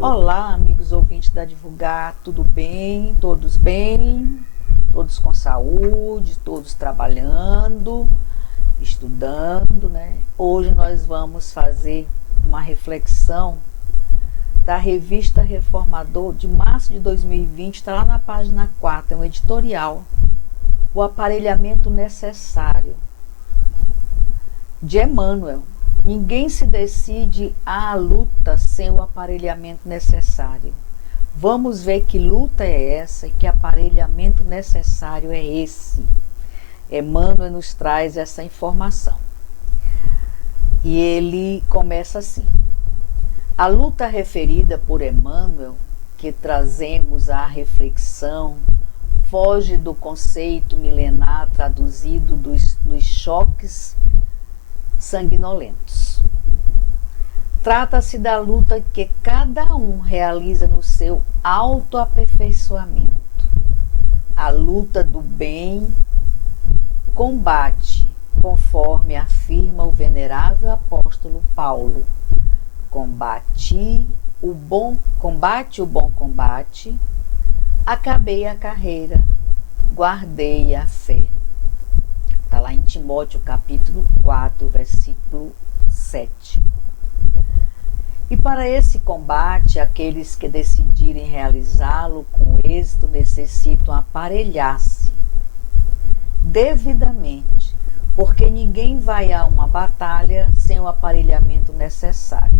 Olá, amigos ouvintes da Divulgar, tudo bem? Todos bem? Todos com saúde, todos trabalhando, estudando, né? Hoje nós vamos fazer uma reflexão da revista Reformador de março de 2020, está lá na página 4, é um editorial, O Aparelhamento Necessário, de Emmanuel. Ninguém se decide à luta sem o aparelhamento necessário. Vamos ver que luta é essa e que aparelhamento necessário é esse. Emmanuel nos traz essa informação. E ele começa assim. A luta referida por Emmanuel, que trazemos à reflexão, foge do conceito milenar traduzido nos choques sanguinolentos. Trata-se da luta que cada um realiza no seu autoaperfeiçoamento. A luta do bem combate, conforme afirma o venerável apóstolo Paulo. Combate o bom combate, acabei a carreira, guardei a fé. Está lá em Timóteo capítulo 4, versículo 7. E para esse combate, aqueles que decidirem realizá-lo com êxito necessitam aparelhar-se devidamente, porque ninguém vai a uma batalha sem o aparelhamento necessário.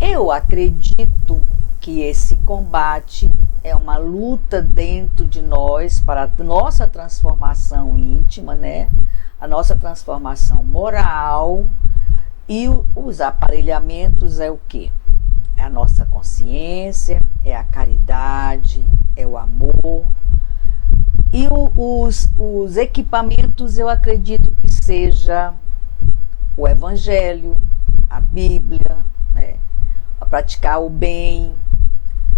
Eu acredito que esse combate é uma luta dentro de nós para a nossa transformação íntima, né? A nossa transformação moral. E os aparelhamentos é o quê? É a nossa consciência, é a caridade, é o amor. E os equipamentos eu acredito que seja o Evangelho, a Bíblia, né? A praticar o bem.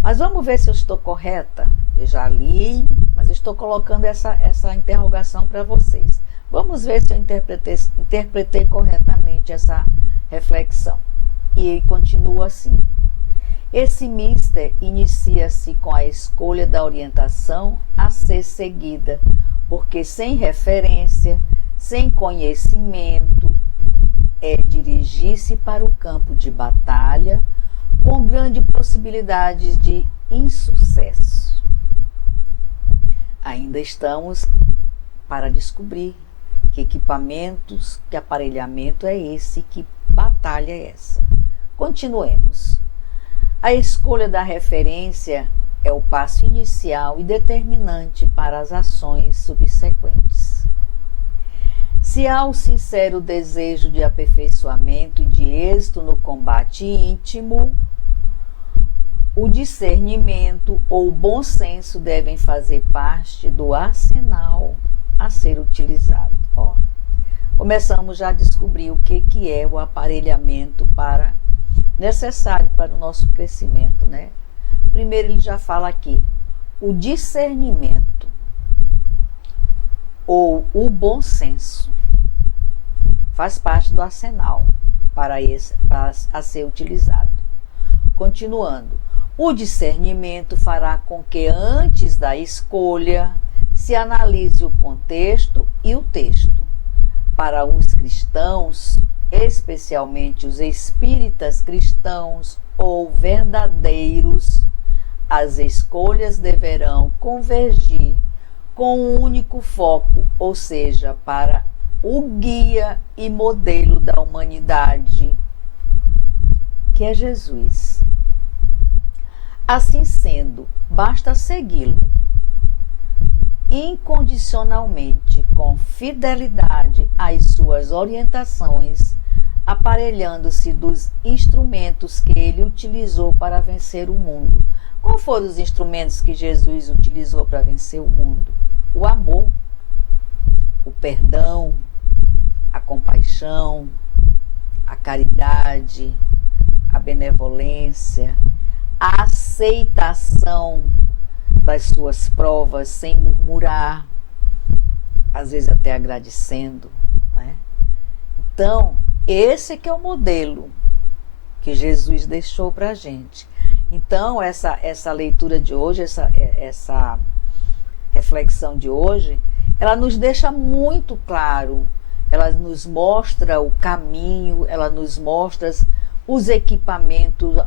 Mas vamos ver se eu estou correta. Eu já li, mas estou colocando essa interrogação para vocês. Vamos ver se eu interpretei corretamente essa reflexão. E continua assim. Esse mister inicia-se com a escolha da orientação a ser seguida, porque sem referência, sem conhecimento, é dirigir-se para o campo de batalha com grande possibilidade de insucesso. Ainda estamos para descobrir que equipamentos, que aparelhamento é esse, que batalha é essa. Continuemos. A escolha da referência é o passo inicial e determinante para as ações subsequentes. Se há o sincero desejo de aperfeiçoamento e de êxito no combate íntimo, o discernimento ou o bom senso devem fazer parte do arsenal a ser utilizado. Começamos já a descobrir o que é o aparelhamento necessário para o nosso crescimento, né? Primeiro ele já fala aqui, o discernimento ou o bom senso faz parte do arsenal para a ser utilizado. Continuando, o discernimento fará com que antes da escolha se analise o contexto e o texto. Para os cristãos, especialmente os espíritas cristãos ou verdadeiros, as escolhas deverão convergir com um único foco, ou seja, para o guia e modelo da humanidade, que é Jesus. Assim sendo, basta segui-lo incondicionalmente, com fidelidade às suas orientações, aparelhando-se dos instrumentos que ele utilizou para vencer o mundo. Quais foram os instrumentos que Jesus utilizou para vencer o mundo? O amor, o perdão, a compaixão, a caridade, a benevolência, a aceitação das suas provas sem murmurar, às vezes até agradecendo, né? Então, esse que é o modelo que Jesus deixou para a gente. Então, essa leitura de hoje, essa reflexão de hoje, ela nos deixa muito claro, ela nos mostra o caminho, ela nos mostra os equipamentos, o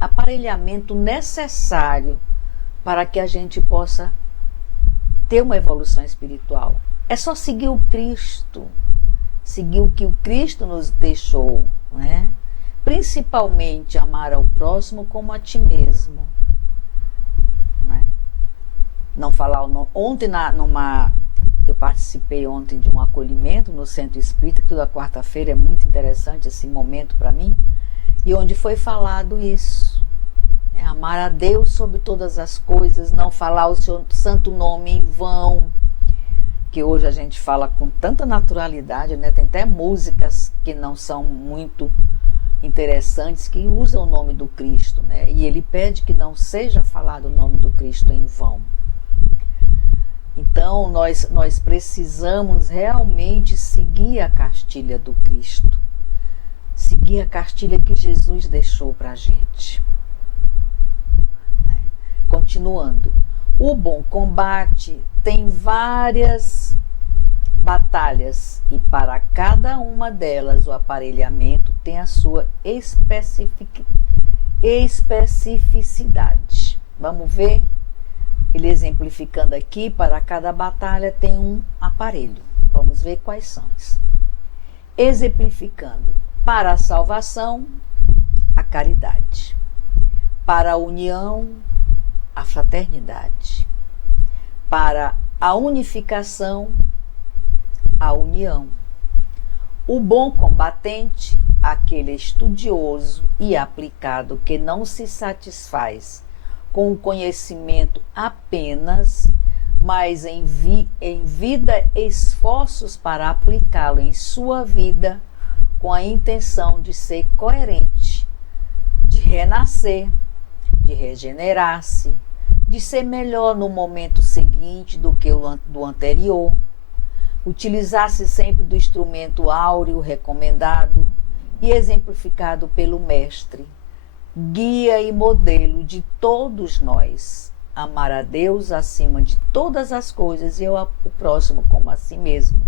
aparelhamento necessário para que a gente possa ter uma evolução espiritual. É só seguir o Cristo, seguir o que o Cristo nos deixou, né? Principalmente amar ao próximo como a ti mesmo, né? Não falar o nome. Ontem, eu participei ontem de um acolhimento no Centro Espírita, que toda quarta-feira é muito interessante esse momento para mim, e onde foi falado isso. Amar a Deus sobre todas as coisas, não falar o seu santo nome em vão, que hoje a gente fala com tanta naturalidade, né? Tem até músicas que não são muito interessantes que usam o nome do Cristo, né? E ele pede que não seja falado o nome do Cristo em vão. Então nós precisamos realmente seguir a cartilha do Cristo, seguir a cartilha que Jesus deixou para a gente. Continuando, o bom combate tem várias batalhas e para cada uma delas o aparelhamento tem a sua especificidade. Vamos ver? Ele exemplificando aqui, para cada batalha tem um aparelho. Vamos ver quais são. Exemplificando, para a salvação, a caridade. Para a união, a fraternidade. Para a unificação, a união. O bom combatente, aquele estudioso e aplicado que não se satisfaz com o conhecimento apenas, mas envida esforços para aplicá-lo em sua vida com a intenção de ser coerente, de renascer, de regenerar-se, de ser melhor no momento seguinte do que o do anterior, utilizar-se sempre do instrumento áureo recomendado e exemplificado pelo Mestre, guia e modelo de todos nós, amar a Deus acima de todas as coisas e o próximo como a si mesmo.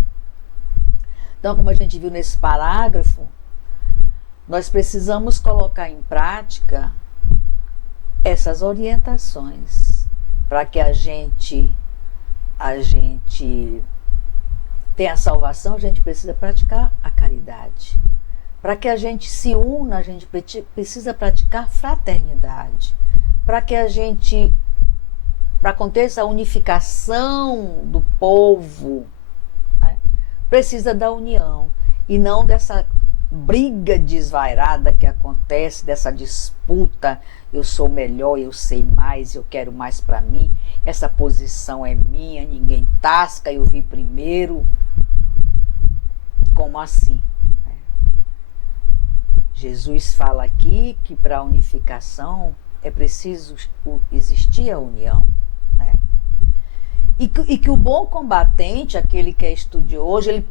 Então, como a gente viu nesse parágrafo, nós precisamos colocar em prática essas orientações para que a gente tenha a salvação. A gente precisa praticar a caridade. Para que a gente se una, a gente precisa praticar fraternidade. Para que para aconteça a unificação do povo, né? Precisa da união e não dessa briga desvairada que acontece, dessa disputa, eu sou melhor, eu sei mais, eu quero mais para mim, essa posição é minha, ninguém tasca, eu vi primeiro. Como assim? Jesus fala aqui que para a unificação é preciso existir a união, né? E que o bom combatente, aquele que é estudioso, ele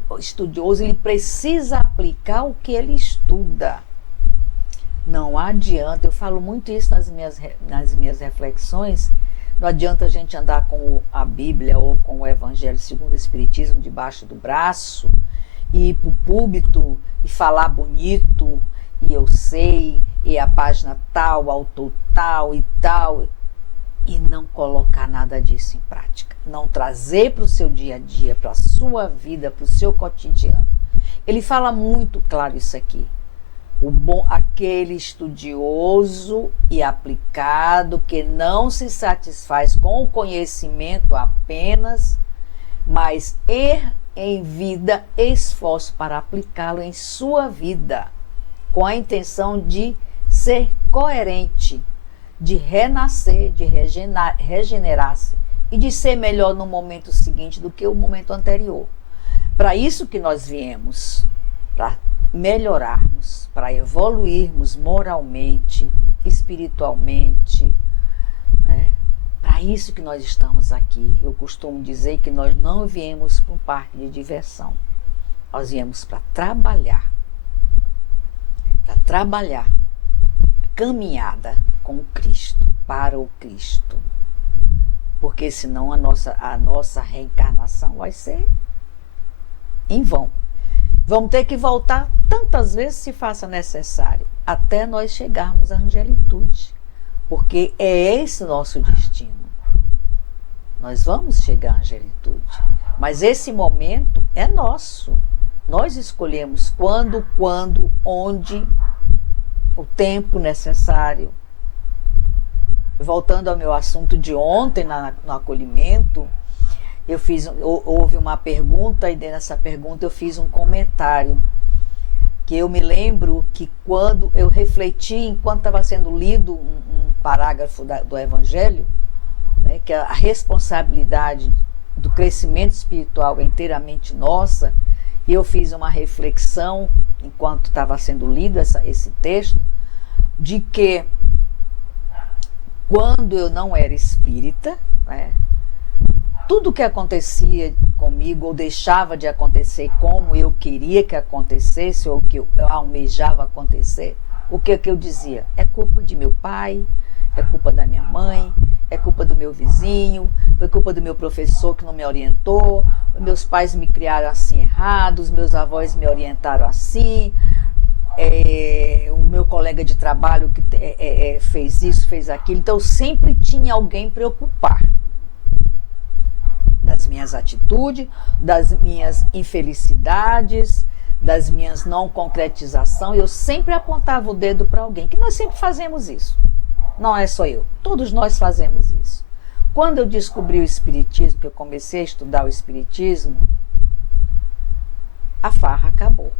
precisa aplicar o que ele estuda. Não adianta, eu falo muito isso nas minhas reflexões, não adianta a gente andar com a Bíblia ou com o Evangelho segundo o Espiritismo debaixo do braço e ir para o púlpito e falar bonito, e eu sei, e a página tal, autor tal e tal, e não colocar nada disso em prática, não trazer para o seu dia a dia, para a sua vida, para o seu cotidiano. Ele fala muito claro isso aqui. Aquele estudioso e aplicado que não se satisfaz com o conhecimento apenas, mas envida esforço para aplicá-lo em sua vida, com a intenção de ser coerente, de renascer, de regenerar-se e de ser melhor no momento seguinte do que o momento anterior. Para isso que nós viemos, para melhorarmos, para evoluirmos moralmente, espiritualmente, né? Para isso que nós estamos aqui. Eu costumo dizer que nós não viemos para um parque de diversão, nós viemos para trabalhar, caminhada, com o Cristo, para o Cristo. Porque senão a nossa reencarnação vai ser em vão. Vamos ter que voltar tantas vezes se faça necessário, até nós chegarmos à angelitude. Porque é esse o nosso destino. Nós vamos chegar à angelitude. Mas esse momento é nosso. Nós escolhemos quando, onde, o tempo necessário. Voltando ao meu assunto de ontem, no acolhimento, houve uma pergunta e nessa pergunta eu fiz um comentário. Que eu me lembro que quando eu refleti, enquanto estava sendo lido um parágrafo do Evangelho, né, que a responsabilidade do crescimento espiritual é inteiramente nossa, e eu fiz uma reflexão, enquanto estava sendo lido esse texto, de que quando eu não era espírita, né, tudo que acontecia comigo ou deixava de acontecer como eu queria que acontecesse ou que eu almejava acontecer, o que eu dizia? É culpa de meu pai, é culpa da minha mãe, é culpa do meu vizinho, foi culpa do meu professor que não me orientou, meus pais me criaram assim errado, os meus avós me orientaram assim, o meu colega de trabalho que fez isso, fez aquilo. Então eu sempre tinha alguém preocupar das minhas atitudes, das minhas infelicidades, das minhas não concretizações. Eu sempre apontava o dedo para alguém, que nós sempre fazemos isso. Não é só eu, todos nós fazemos isso. Quando eu descobri o Espiritismo, que eu comecei a estudar o Espiritismo, a farra acabou.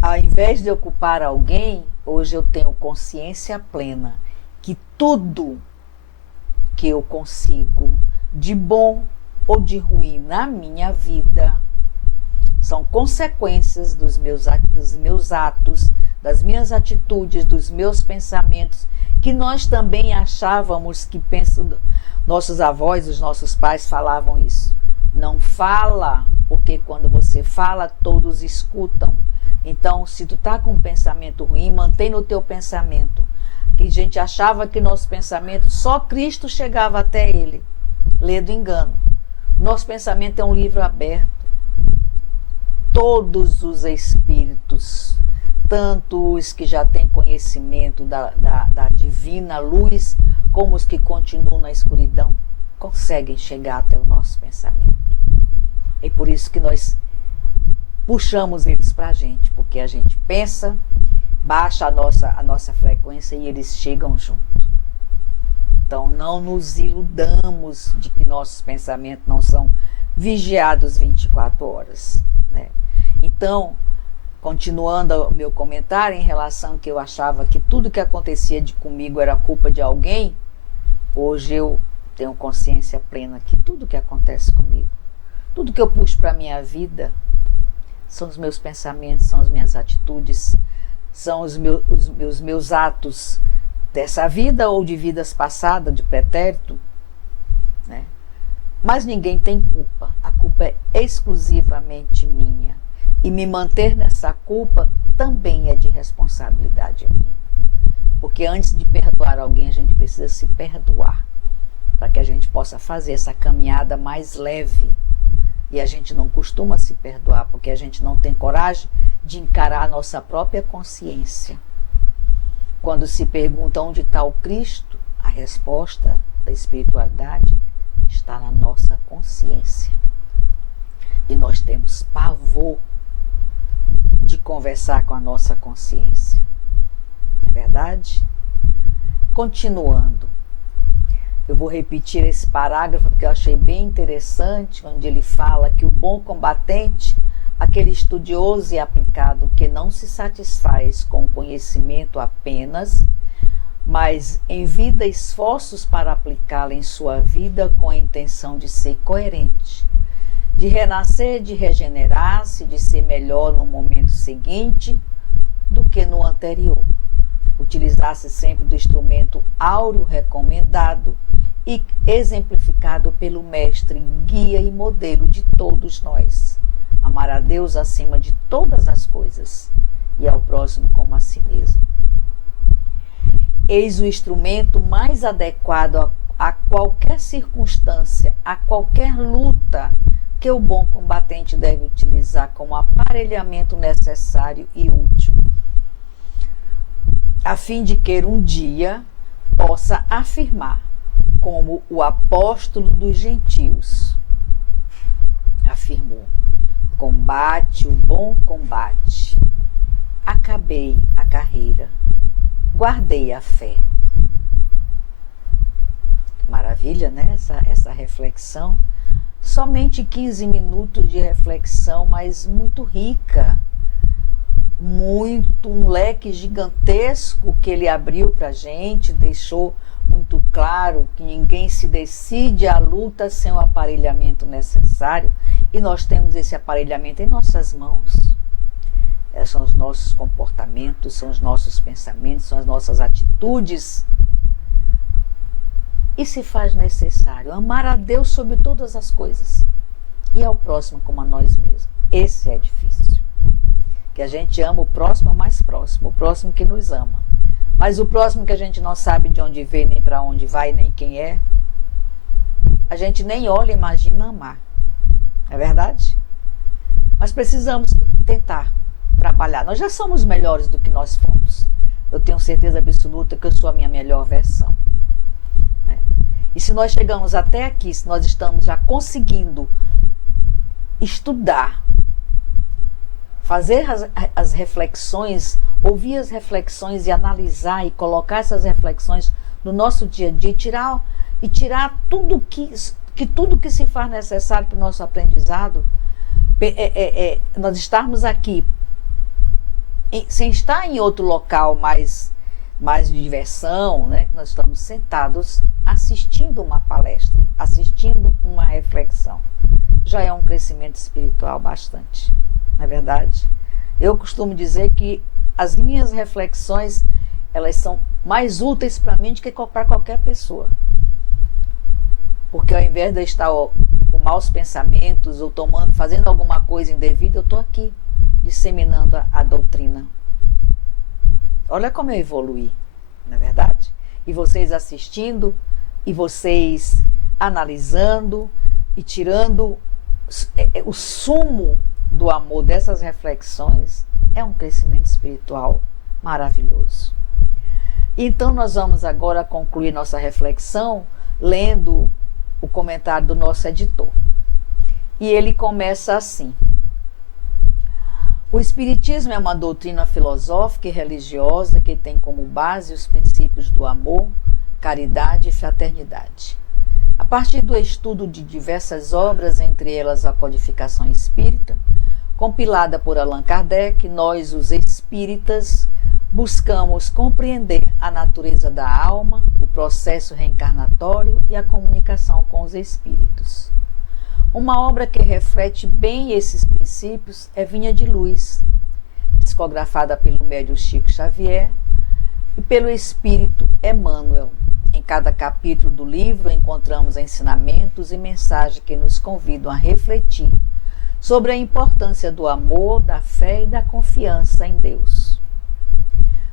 Ao invés de eu culpar alguém, hoje eu tenho consciência plena que tudo que eu consigo de bom ou de ruim na minha vida são consequências dos meus atos, das minhas atitudes, dos meus pensamentos, que nós também achávamos que nossos avós, os nossos pais falavam isso. Não fala, porque quando você fala, todos escutam. Então, se tu tá com um pensamento ruim, mantém no teu pensamento. Que a gente achava que nosso pensamento, só Cristo chegava até ele. Lê do engano. Nosso pensamento é um livro aberto. Todos os espíritos, tanto os que já têm conhecimento da divina luz, como os que continuam na escuridão, conseguem chegar até o nosso pensamento. É por isso que nós puxamos eles para a gente, porque a gente pensa, baixa a nossa frequência e eles chegam junto. Então não nos iludamos de que nossos pensamentos não são vigiados 24 horas. Né? Então, continuando o meu comentário em relação que eu achava que tudo que acontecia comigo era culpa de alguém, hoje eu tenho consciência plena que tudo que acontece comigo, tudo que eu puxo para a minha vida, são os meus pensamentos, são as minhas atitudes, são os meus atos dessa vida ou de vidas passadas, de pretérito, né? Mas ninguém tem culpa. A culpa é exclusivamente minha. E me manter nessa culpa também é de responsabilidade minha. Porque antes de perdoar alguém, a gente precisa se perdoar, para que a gente possa fazer essa caminhada mais leve. E a gente não costuma se perdoar, porque a gente não tem coragem de encarar a nossa própria consciência. Quando se pergunta onde está o Cristo, a resposta da espiritualidade está na nossa consciência. E nós temos pavor de conversar com a nossa consciência. Não é verdade? Continuando. Eu vou repetir esse parágrafo porque eu achei bem interessante, onde ele fala que o bom combatente, aquele estudioso e aplicado que não se satisfaz com o conhecimento apenas, mas envida esforços para aplicá-lo em sua vida com a intenção de ser coerente, de renascer, de regenerar-se, de ser melhor no momento seguinte do que no anterior. Utilizar-se sempre do instrumento áureo recomendado e exemplificado pelo mestre, guia e modelo de todos nós. Amar a Deus acima de todas as coisas e ao próximo como a si mesmo. Eis o instrumento mais adequado a qualquer circunstância, a qualquer luta que o bom combatente deve utilizar como aparelhamento necessário e útil, a fim de que um dia possa afirmar, como o apóstolo dos gentios afirmou: combate o bom combate, acabei a carreira, guardei a fé. Maravilha, né? Essa reflexão. Somente 15 minutos de reflexão, mas muito rica. Um leque gigantesco que ele abriu para a gente, deixou muito claro que ninguém se decide à luta sem o aparelhamento necessário, e nós temos esse aparelhamento em nossas mãos. São os nossos comportamentos, são os nossos pensamentos, são as nossas atitudes. E se faz necessário amar a Deus sobre todas as coisas e ao próximo como a nós mesmos. Esse é difícil. Que a gente ama o próximo o mais próximo, o próximo que nos ama. Mas o próximo que a gente não sabe de onde veio, nem para onde vai, nem quem é, a gente nem olha e imagina amar. Não é verdade? Mas precisamos tentar trabalhar. Nós já somos melhores do que nós fomos. Eu tenho certeza absoluta que eu sou a minha melhor versão. E se nós chegamos até aqui, se nós estamos já conseguindo estudar, fazer as reflexões, ouvir as reflexões e analisar e colocar essas reflexões no nosso dia a dia e tirar tudo que se faz necessário para o nosso aprendizado, nós estarmos aqui sem estar em outro local mais de diversão, né? Nós estamos sentados assistindo uma palestra, assistindo uma reflexão. Já é um crescimento espiritual bastante, não é verdade? Eu costumo dizer que as minhas reflexões, elas são mais úteis para mim do que para qualquer pessoa. Porque ao invés de eu estar com maus pensamentos ou fazendo alguma coisa indevida, eu estou aqui disseminando a doutrina. Olha como eu evoluí, não é verdade? E vocês assistindo, e vocês analisando e tirando o sumo do amor dessas reflexões, é um crescimento espiritual maravilhoso. Então nós vamos agora concluir nossa reflexão lendo o comentário do nosso editor. E ele começa assim: o Espiritismo é uma doutrina filosófica e religiosa que tem como base os princípios do amor, caridade e fraternidade. A partir do estudo de diversas obras, entre elas a Codificação Espírita, compilada por Allan Kardec, nós, os espíritas, buscamos compreender a natureza da alma, o processo reencarnatório e a comunicação com os espíritos. Uma obra que reflete bem esses princípios é Vinha de Luz, psicografada pelo médium Chico Xavier e pelo espírito Emmanuel. Em cada capítulo do livro encontramos ensinamentos e mensagens que nos convidam a refletir sobre a importância do amor, da fé e da confiança em Deus.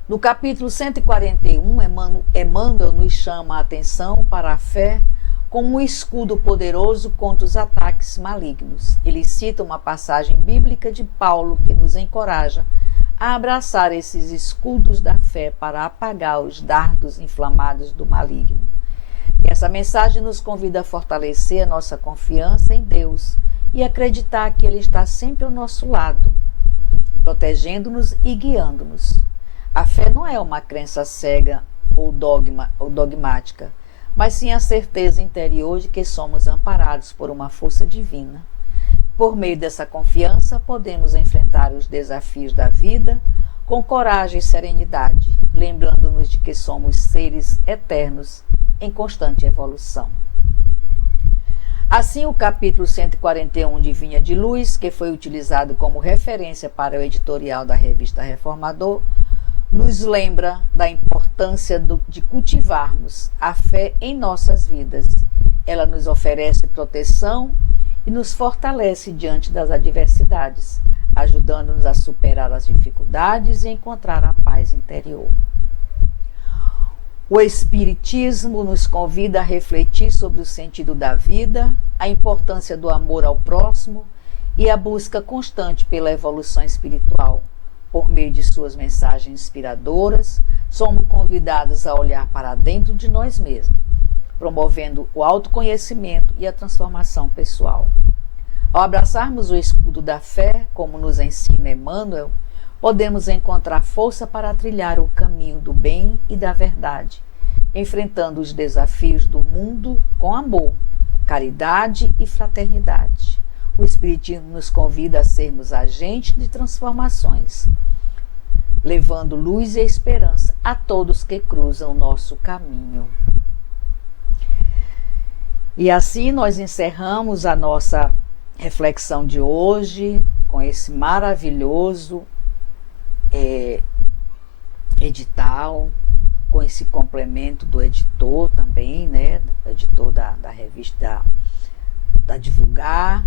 No capítulo 141, Emmanuel nos chama a atenção para a fé como um escudo poderoso contra os ataques malignos. Ele cita uma passagem bíblica de Paulo que nos encoraja a abraçar esses escudos da fé para apagar os dardos inflamados do maligno. E essa mensagem nos convida a fortalecer a nossa confiança em Deus e acreditar que Ele está sempre ao nosso lado, protegendo-nos e guiando-nos. A fé não é uma crença cega ou dogmática, mas sim a certeza interior de que somos amparados por uma força divina. Por meio dessa confiança, podemos enfrentar os desafios da vida com coragem e serenidade, lembrando-nos de que somos seres eternos em constante evolução. Assim, o capítulo 141 de Vinha de Luz, que foi utilizado como referência para o editorial da revista Reformador, nos lembra da importância de cultivarmos a fé em nossas vidas. Ela nos oferece proteção e nos fortalece diante das adversidades, ajudando-nos a superar as dificuldades e encontrar a paz interior. O Espiritismo nos convida a refletir sobre o sentido da vida, a importância do amor ao próximo e a busca constante pela evolução espiritual. Por meio de suas mensagens inspiradoras, somos convidados a olhar para dentro de nós mesmos, promovendo o autoconhecimento e a transformação pessoal. Ao abraçarmos o escudo da fé, como nos ensina Emmanuel, podemos encontrar força para trilhar o caminho do bem e da verdade, enfrentando os desafios do mundo com amor, caridade e fraternidade. O Espiritismo nos convida a sermos agentes de transformações, levando luz e esperança a todos que cruzam o nosso caminho. E assim nós encerramos a nossa reflexão de hoje com esse maravilhoso edital, com esse complemento do editor também, né? Do editor da revista da Divulgar.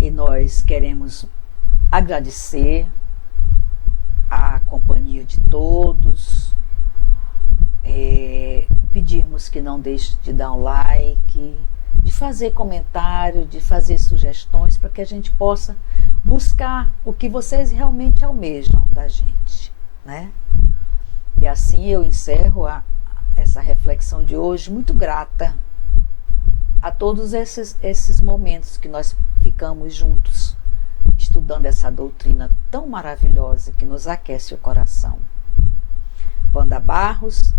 E nós queremos agradecer a companhia de todos, pedirmos que não deixe de dar um like, de fazer comentário, de fazer sugestões, para que a gente possa buscar o que vocês realmente almejam da gente, né? E assim eu encerro essa reflexão de hoje, muito grata a todos esses momentos que nós ficamos juntos, estudando essa doutrina tão maravilhosa que nos aquece o coração. Wanda Barros,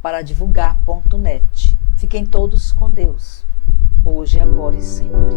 para divulgar.net. Fiquem todos com Deus, hoje, agora e sempre.